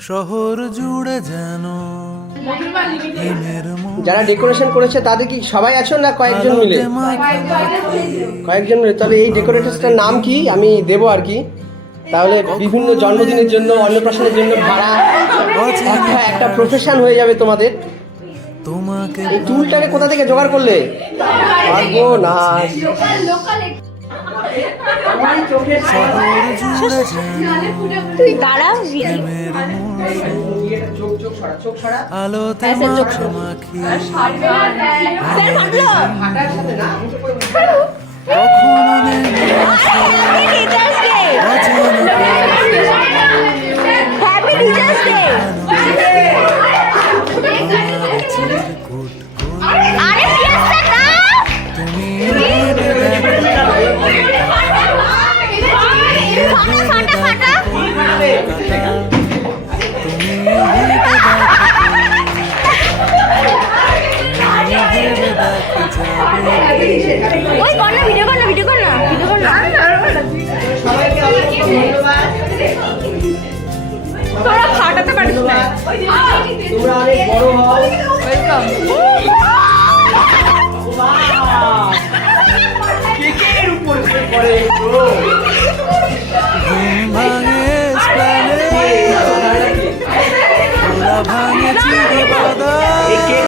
শহর জুড়ে যেন যারা ডেকোরেশন করেছে তাদের কি সবাই আছো না কয়েকজন মিলে? কয়েকজন মিলে। তবে এই ডেকোরেটরসটার নাম কি আমি দেবো আর কি, তাহলে বিভিন্ন জন্মদিনের জন্য অন্নপ্রাশনের জন্য ভাড়া একটা প্রফেশন হয়ে যাবে তোমাদের। তোমাকে এই টুলটাকে কোথা থেকে জোগাড় করলে? পারবো না। তুই দাঁড়া। আলোতে মাখামাখি কখনো নেই তুমি তোরা ফাটাতে পারিস না। তোমরা অনেক বড় হও।